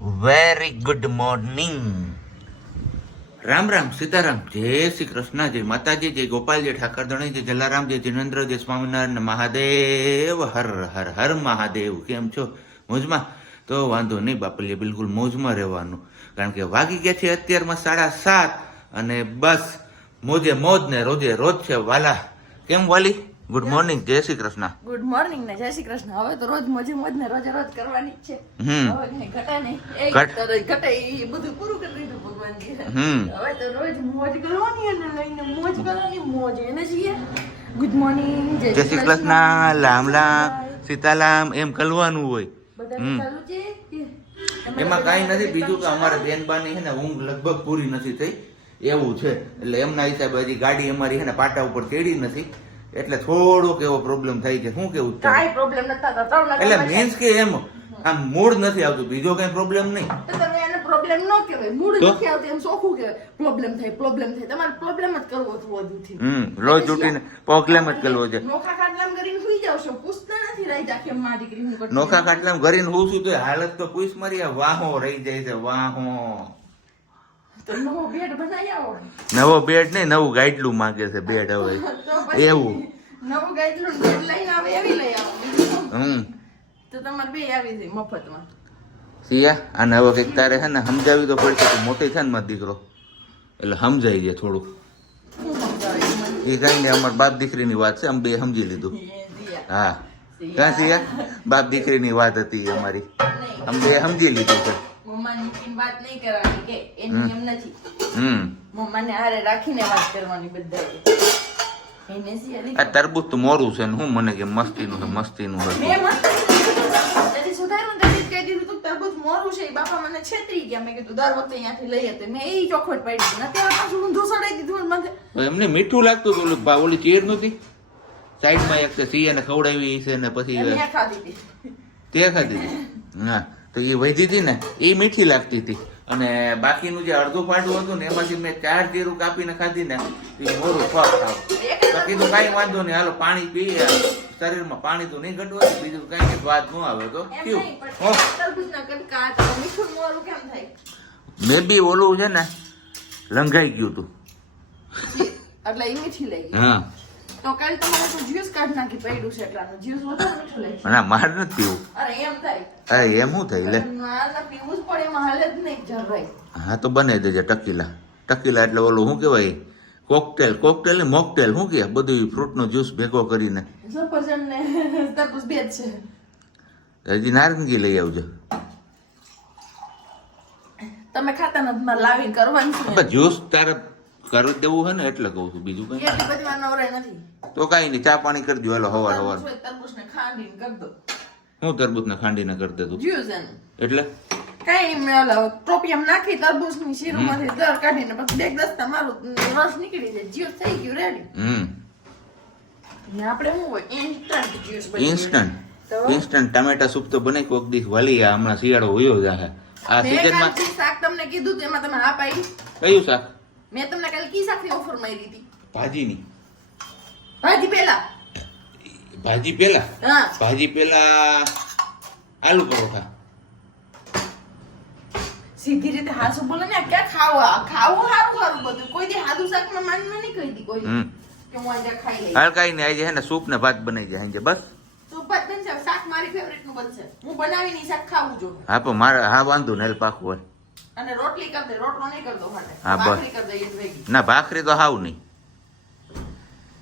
Very good morning. Ram Ram Sitaram, જય શ્રી કૃષ્ણ, જય માતાજી, જય ગોપાલ, જય ઠાકર ધણી, જય જલારામ, જય જિનેન્દ્ર, જય સ્વામિનારાયણ મહાદેવ, હર હર હર મહાદેવ. કેમ છો? મોજમાં? તો વાંધો નહીં બાપલીએ, બિલકુલ મોજમાં રહેવાનું. કારણ કે વાગી ગયા છે અત્યારમાં 7:30 અને બસ મોજે મોજ ને રોજે રોજ છે વાલા. કેમ વાલી? ગુડ મોર્નિંગ, જય શ્રી કૃષ્ણ. ગુડ મોર્નિંગ ને જય શ્રી કૃષ્ણ. હવે તો રોજ મોજે મોજ ને રોજે રોજ કરવાની જ છે. હવે કઈ ઘટે નહીં. ઘટે એ બધું પૂરું કરી દીધું ભગવાનજી. હવે તો રોજ મોજ કરવાની અને લઈને મોજ કરવાની, મોજ એને છીએ. ગુડ મોર્નિંગ, જય શ્રી કૃષ્ણ, લામ લામ, સીતારામ એમ કરવાનું હોય. બધાને ચાલુ છે. એમાં કાંઈ નથી બીજું કે અમારા બેનબાની છે ને ઊંઘ લગભગ પૂરી નથી થઈ એવું છે. એટલે એમના હિસાબે હજી ગાડી અમારી છે ને પાટા ઉપર ચડી નથી, એટલે થોડોક એવો પ્રોબ્લેમ થાય છે. શું કેવું? કાઈ પ્રોબ્લેમ નતા થતા. એટલે મીન્સ કે એમ આમ મૂડ નથી આવતું, બીજો કઈ પ્રોબ્લેમ નહીં. તમે એને પ્રોબ્લેમ ન કહેવાય, મૂડ નથી આવતું એમ સોખું કહેવાય. પ્રોબ્લેમ થાય તમારે પ્રોબ્લેમ જ કરવો છે વધુથી. રોજ ઉઠીને પ્રોબ્લેમ જ કરવો છે. નોખા ખાટલામાં કરીને સુઈ જાવ છો, પૂછતા નથી રહી જા કે મારી દીકરીનું કટ. નોખા ખાટલામાં ઘરીને હું શું તો હાલત તો પૂછ મારી આ વાહો રહી જાય છે, વાહો. તો નવો બેડ બનાવી આવો. નવો બેડ નહીં, નવું ગાઈડલું માંગે છે બેડ હવે એવું. નવું ગાઈડલું બેડ લઈને આવે એવી લઈ આવો. તો તમારે બે આવી જાય મફતમાં. સિયા અને હવે કંઈક તારે છે ને સમજાવી તો પડશે કે મોટી છે ને મારો દીકરો, એટલે સમજાઈ જાય થોડુંક. એ કઈ નહીં, અમારા બાપ દીકરીની વાત છે, અમે બે સમજી લીધું. હા ક્યાં સિયા, બાપ દીકરીની વાત હતી અમારી, અમે બે સમજી લીધું છે. મમ્માની વાત નહીં કરવાની કે એની એમ નથી. મમ્માને હારે રાખીને વાત કરવાની બધાએ. આ તરબૂચ તો મોરું છે ને હું મને કે મસ્તીનું છે, મસ્તીનું છે. તરબૂચ મોરું છે. બાપા મને છેતરી ગયા. મેં કીધું દર વખતે અહીંયાથી લઈએ તો મેં એ ચોખવટ પાડી દીધું. અત્યારે પાછું ઊંધું સડાઈ દીધું મને. એમને મીઠું લાગતું હતું, ઓલી ચેર નહોતી સાઈડમાં એક સિયાને ખવડાવી છે ને પછી તે ખાધી હતી. હા તો એ વધી હતી ને એ મીઠી લાગતી હતી, અને બાકીનું જે અડધું ફાટું હતું ને એમાંથી મેં 4 ચીરું કાપીને ખાધી ને એ મોરું ફળ ખાવ. તો કીધું કાંઈ વાંધો નહીં, હાલો પાણી પીએ, શરીરમાં પાણી તો નહીં ઘટવા, બીજું કઈ વાત ન આવે તો મે બી ઓલું છે ને લંઘાઈ ગયું હતું એટલે એ મીઠી લઈ. હા તો કાલ તમારે તો જ્યુસ કાઢ નાખી પડ્યું છે, એટલાનું જ્યુસ વધારે મીઠું લઈ. ના મારે નથી પીવું. અરે એમ થાય. અરે એમ શું થાય લે, ના પીવું જ પડે, એમાં હાલે જ નહીં જરાય. હા તો બનાવી દેજે ટકીલા. ટકીલા એટલે ઓલું શું કહેવાય, કોકટેલ. કોકટેલ ને મોકટેલ શું કે બધું ફ્રૂટનો જ્યુસ ભેગો કરીને. સફરજન ને તરબૂચ બે જ છે. હજી નારંગી લઈ આવજો. તમે ખાતા નથી, મારે લાવીને કરવાનું છે. જ્યુસ તારે કરી દેવું છે ને એટલે કહું છું, બીજું કઈ. એટલી બધી વાર નવરાય નથી. તો કઈ નહીં, ચા પાણી કરજો હાલો હવાર હવાર. તરબૂચ ને ખાંડીને કરી દો. હું તરબૂચ ને ખાંડીને કરી દે તું જ્યુસ એનું એટલે કઈ નહીં. મેં ટોપિયમ નાખી તરબૂચ ની શીરુમાંથી દર કાઢીને પછી એક દસ્તા મારું રસ નીકળી જાય, જ્યુસ થઈ ગયું રેડી. આપણે શું હોય ઇન્સ્ટન્ટ જ્યુસ. ઇન્સ્ટન્ટ ટામેટા સૂપ તો બને કોક દી વાલી. હમણાં શિયાળો હોયો જાહે આ સીઝનમાં. શાક તમને કીધું તેમાં તમે હા પાડી. કયું શાક? મેં તમને કાલે કી શાકની ઓફર મારી હતી? ભાજીની. ભાજી પેલા હા, ભાજી પેલા આલુ પરોઠા. સીધી રીતે હાસુ બોલે ને. ક્યાં ખાવું સારું બધું. કોઈ દી હાદું શાકમાં માનવા નહીં કહી દી કોઈ કે હું આજે ખાઈ લઈશ. હાલ કઈ નહીં, આજે હે ને સૂપ ને ભાત બનાવી જાય આજે બસ. સૂપ ભાત બનશે. શાક મારી ફેવરેટ નું બનશે. હું બનાવી નહીં શાક ખાવું જો. હા પણ મારે હા વાંધો ને પાકું હોય. અને રોટલી કર દે, રોટલો નહીં કરતો માટે. હા બસ. ભાખરી કર દે એ ભેગી. ના ભાખરી તો હાવ નહીં.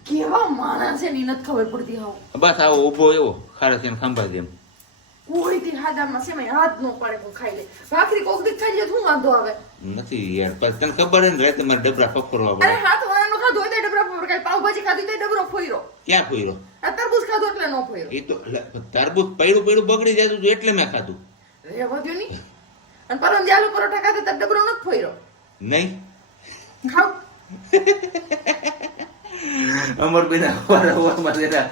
કેવા માણસ છે ની નથી ખબર પડતી હાવ. બસ આવો ઊભો એવો ખારસ એને ખંભા જેમ. કોઈ થી હાદામાં સેમાય હાથ નો પડે તો ખાઈ લે. ભાખરી કોક દી ખાઈ લે શું વાંધો આવે? નથી યાર, બસ તને ખબર હે ને રાતે મારે ડબરા ફફરવા અરે પડે. હાથ વાળાનો ખાધો હોય તો ડબરો ફોર. કાલ પાવભાજી ખાધી તો ડબરો ફોઈરો. ક્યાં ફોઈરો? આ તરબૂચ ખાધો એટલે નો ફોઈરો. એ તો તરબૂચ પડ્યું બગડી જતું હતું એટલે મેં ખાધું. એ વધ્યું નહીં. અને પરમ જે આલુ પરોઠા ખાધા તો ડબરો નથી ફોઈરો. નહીં ખાવ. અમર બેના હવારમાં જેના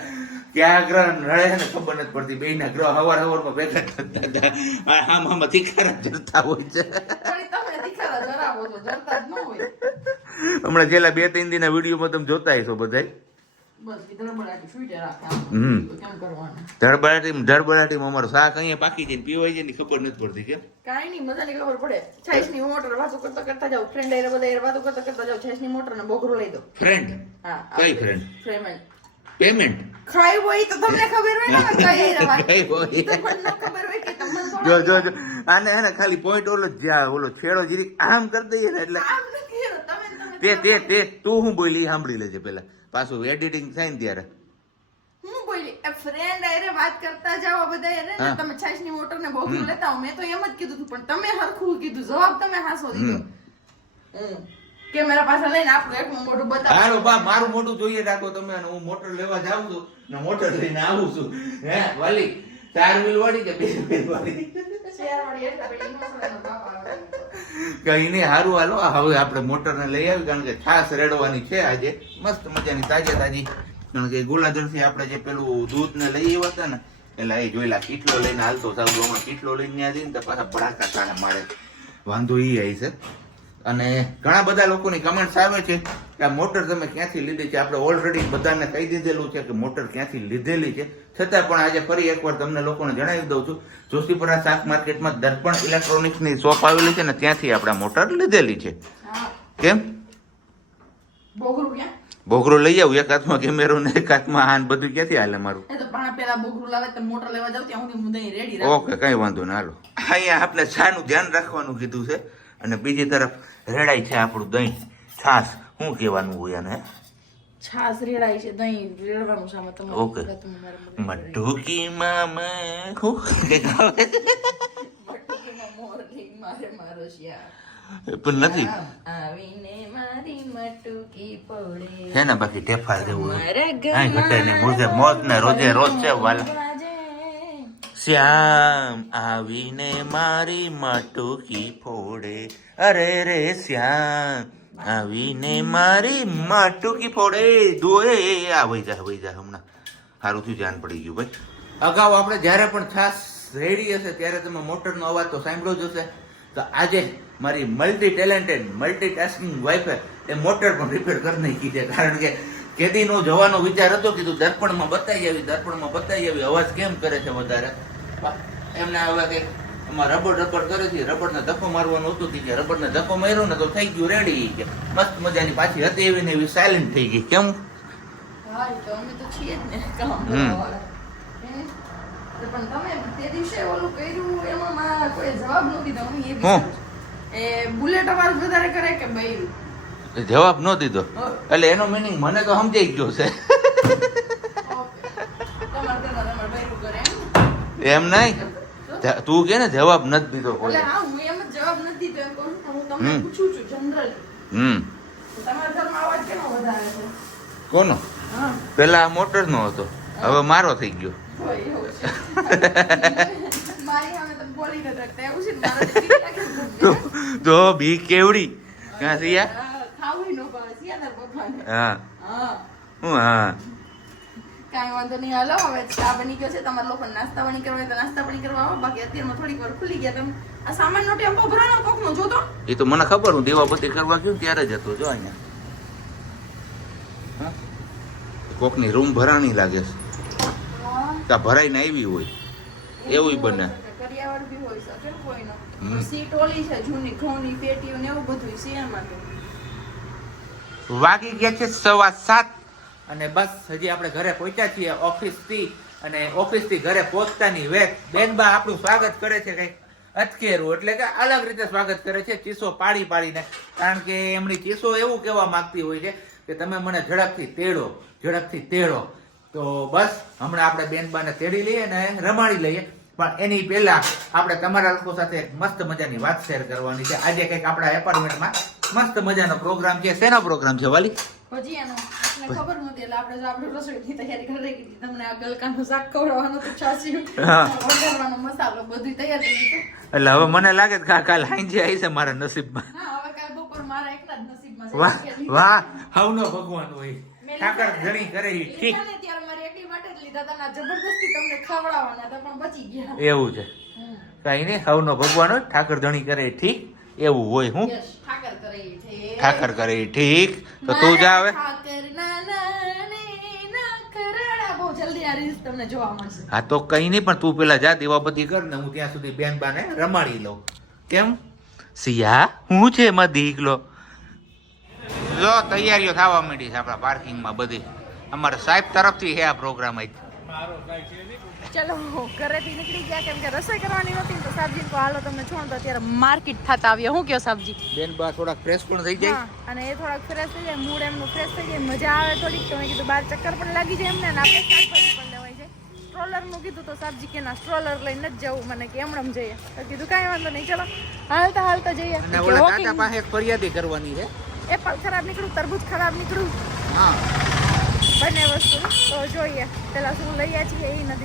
ક્યાં ગ્રહ નડે ને ખબર નથી પડતી. બેના ગ્રહ હવારમાં ભેગા થતા આમ તીખારા જરતા હોય છે. તમે દીખારા જરાવો છો, જરતા જ ન હોય. હમણાં છેલ્લા 2-3 દિનના વિડીયોમાં તમે જોતા હશો બધાય. બસ ઈ ધડબડાટી છૂટે રાખે આમ. હમ. કેમ કરવાનું? ધડબડાટીમાં અમારું શાક અહીંયા પાકી જાય ને પીવાઈ જાય ને ખબર નથી પડતી કેમ કાંઈ નહીં, બધાને ખબર પડે. છાશની મોટર વાતો કરતા જાઓ, ફ્રેન્ડ હારે બધા હારે વાતો કરતા જાઓ. છાશની મોટર ને બોગરું લઈ દો. ફ્રેન્ડ હા, કઈ ફ્રેન્ડ પેમેન્ટ પેમેન્ટ ખાઈ હોય તો તમને ખબર હોય ને કઈ હારે વાત. કઈ હોય? ઈ તો પણ ન ખબર હોય કે તમને થોડા જો જો જો આને હે ને ખાલી પોઈન્ટ ઓલો જ્યાં ઓલો છેડો જીરીક આમ કરી દઈએ ને એટલે આમ નથી હેરો, તમે તું હું બોલી ઈ સાંભળી લેજે પેલા પાછું એડિટિંગ થાય ને ત્યારે હું બોલી એ ફ્રેન્ડ હારે વાત કરતા જાઓ બધા હારે ને. હા. તમે છાશની મોટર ને બોગરું લેતા હો. મેં તો એમ જ કીધું હતું, પણ તમે હરખું કીધું, જવાબ તમે હાસો દીધો. કેમેરા પાસે લઈને આપણું એકનું મોઢું બતાવો. હાલો બા મારું મોઢું જોઈએ રાખો તમે અને હું મોટર લેવા જાઉં છું ને મોટર લઈને આવું છું હે વાલી 4 વ્હીલ વાળી કે 2 વ્હીલ વાળી શેરવાળી એટલે પછી મસાલાનો બાપ આવે. કઈ નહીં હારું હાલો હવે આપણે મોટરને લઈ આવી કારણ કે છાસ રેડવાની છે આજે મસ્ત મજાની તાજી કારણ કે ગોલાધરથી આપણે જે પેલું દૂધ ને લઈ આવ્યા હતા ને એટલે એ જોયેલા કીટલો લઈને હાલતો સાબુમાં કીટલો લઈને ત્યાં જઈને તો પાછા ભડાકા કાઢે મારે વાંધો ઈ આવી છે અને ઘણા બધા લોકોની કમેન્ટ્સ આવે છે કે આ મોટર તમે ક્યાંથી લીધી છે આપણે ઓલરેડી બધાને કહી દીધેલું છે કે મોટર ક્યાંથી લીધેલી છે છતાં પણ આજે ફરી એકવાર તમને લોકોને જણાવી દઉં છું જોશીપુરા શાક માર્કેટમાં દર્પણ ઇલેક્ટ્રોનિક્સની શોપ આવેલી છે ને ત્યાંથી આપણે મોટર લીધેલી છે હા, કેમ બોગરું ક્યાં? બોગરો લઈ આવું એક હાથમાં કેમેરો ને એક હાથમાં હાન બધું ક્યાંથી હાલે મારું એ તો પણ પેલા બોગરું લાવે તો મોટર લેવા જાવ ત્યાં સુધી હું દહીં રેડી રાખું. ઓકે કઈ વાંધો ના હાલો અહીંયા આપણે છાનું ધ્યાન રાખવાનું કીધું છે અને બીજી તરફ રેડાય છે આપણું દહીં છાસ શું કહેવાનું હોય આને છાસ રેડાય છે, દહીં રેડવાનું સામે તમે. ઓકે મટુકી મામા શું કંઈક આવે મટકીમાં મોરલી મારે મારો શિયાળ. પણ નથી આવીને મારી મટુકી પડે. છે ને બાકી ટેફા જેવું મારા કાંઈ ઘટે નહીં મુજે મોજ ને રોજે રોજ છે વાલા વાજે. શ્યામ આવીને મારી માટુકી ફોડે અરે રે શ્યામ આવીને મારી માટુકી ફોડે દોએ વહી જા હમણાં સારું થયું જાન પડી ગયું ભાઈ અગાઉ આપણે જ્યારે પણ છાસ રેડી હશે ત્યારે તમે મોટરનો અવાજ તો સાંભળ્યો જ હશે તો આજે મારી મલ્ટી ટેલેન્ટેડ મલ્ટીટાસ્કિંગ વાઇફે એ મોટર પણ રિપેર કરી નાખી છે કારણ કે કેદીનો જવાનો વિચાર હતો કીધું દર્પણમાં બતાવી આવી અવાજ કેમ કરે છે વધારે એમને હવે કંઈક એમાં રબડ કરે છે રબડને ધક્કો મારવાનું હતું કે રબડને ધક્કો માર્યો ને તો થઈ ગયું રેડી કે મસ્ત મજાની પાછી હતી એવી ને એવી સાયલેન્ટ થઈ ગઈ કેમ હા, એ તો અમે તો છીએ જ ને કામ કરવાવાળા. પણ તમે તે દિવસે ઓલું કર્યું એમાં કોઈ જવાબ ન દીધો. હું એ વિચારું છું. એ બુલેટ અવાજ વધારે કરે કે બૈરું? જવાબ ન દીધો એટલે એનો મિનિંગ મને તો સમજાઈ ગયો છે તમારે બૈરું કરે એમ? એમ નહીં તું કે ને જવાબ નથી દીધો એટલે કોઈ હા, હું એમ જ જવાબ નથી દીધો એમ કહું છું. હું તમને પૂછું છું જનરલ. તમારા ઘરમાં અવાજ કેનો વધારે છે? કોનો હા, પેલા મોટર નો હતો હવે મારો થઈ ગયો હોય એવું છે. મારી સામે તમે બોલી નથી શકતા એવું છે ને? મારે તો બીક લાગે છે તમને. તો બી કેવડી ક્યાં છે યાર હા, ખાવું ય ન ભાવે. સિયાદાર ભગવાન. હા હા, હું હા કાંઈ વાંધો નહીં. હાલો, હવે ચા બની ગયો છે. તમારા લોકો નાસ્તા પાણી કરવા હોય તો નાસ્તા પાણી કરવા આવો. બાકી અત્યારમાં થોડીક વાર ખુલી ગયા તમે. આ સામાનનો ટેમ્પો ભરાનો કોકનો જોતો? એ તો મને ખબર હું દીવાબત્તી કરવા ગયો ને ત્યારે જ હતો જો અહીંયા હા? કોકની રૂમ ભરાણી લાગે છે કા ભરાઈને આવી હોય એવું બને કરિયાવર બી હોય શકે ને કોઈનો. સીટ ઓલી છે જૂની ઘઉંની પેટીઓ ને એવું બધું છે એમાં તો. વાગી ગયા છે 7:15 અને બસ હજી આપણે ઘરે પહોંચ્યા છીએ ઓફિસથી અને ઓફિસથી ઘરે પહોંચતાની વેત બેનબા આપણું સ્વાગત કરે છે કઈક અચકેરું એટલે કે અલગ રીતે સ્વાગત કરે છે ચીસો પાડીને કારણ કે એમની ચીસો એવું કહેવા માંગતી હોય છે કે તમે મને ઝડપથી તેડો તો બસ હમણાં આપણે બેનબાને તેડી લઈએ અને રમાડી લઈએ પણ એની પહેલા આપણે તમારા લોકો સાથે એક મસ્ત મજાની વાત શેર કરવાની છે આજે કંઈક આપણા એપાર્ટમેન્ટમાં મસ્ત મજાનો પ્રોગ્રામ છે શેનો પ્રોગ્રામ છે વાલી હજી એનો એટલે ખબર નહોતી એટલે આપણે જો આપણે રસોઈની તૈયારી કરી રાખી હતી. તમને આ ગલકાનું શાક ખવડાવવાનું તો છાસ્યું વઘારવાનો મસાલો બધું તૈયાર થઈ ગયું. એટલે હવે મને લાગે કે કાલ હાંજે આવી છે મારા નસીબમાં હા, હવે કાલ બપોર મારા એકલા જ નસીબમાં છે. વાહ હવનો ભગવાન હોય ઠાકર ઘણી કરે ઈ ઠીક લીધા ને ત્યારે મારી એકલી માટે જ લીધા હતા ને જબરદસ્તી તમને ખવડાવવાના હતા પણ બચી ગયા. એવું છે કઈ નહીં હવનો ભગવાન હોય ઠાકર ધણી કરે ઈ ઠીક એવું હોય હું યસ, ઠાકર કરે ઈ છે. ઠાકર કરે ઈ ઠીક તો તું જા હવે ઠાકર ના ના ને ના એની આ રીલ્સ તમને જોવા મળશે. હા તો કઈ નહીં, પણ તું પેલા જા દીવાબત્તી કર ને હું ત્યાં સુધી બેન બાને રમાડી લઉં. કેમ સિયા હું છે એમાં દીકલો? જો તૈયારીઓ થવા માંડી છે આપણા પાર્કિંગમાં બધી. અમારા સાહેબ તરફથી છે આ પ્રોગ્રામ આજ. ચલો ઘરેથી નીકળી ગયા કેમ કે રસોઈ કરવાની નહોતી તો સાબજી કો હાલો તમે છો તો અત્યારે માર્કેટ થતા આવ્યા. હું કયો સાબજી? બેન બા થોડાક ફ્રેશ પણ થઈ જાય. હા, અને એ થોડાક ફ્રેશ થઈ જાય, મૂડ એમનું ફ્રેશ થઈ જાય, મજા આવે થોડીક. તો મેં કીધું બહાર ચક્કર પણ લાગી જાય એમને, અને આપણે શાકભાજી પણ લેવાઈ જાય. સ્ટ્રોલરનું કીધું તો સાબજી કે ના સ્ટ્રોલર લઈને જ જવું, મને કે એમણમ જઈએ. તો કીધું કાંઈ વાંધો નહીં, ચલો હાલતા હાલતા જઈએ. અને ઓલા કાકા પાસે એક ફરિયાદી કરવાની છે. એપલ ખરાબ નીકળ્યું, તરબૂચ ખરાબ નીકળ્યું, હા બંને વસ્તુ. તો જોઈએ પેલા શું લઈએ છીએ એ નથી.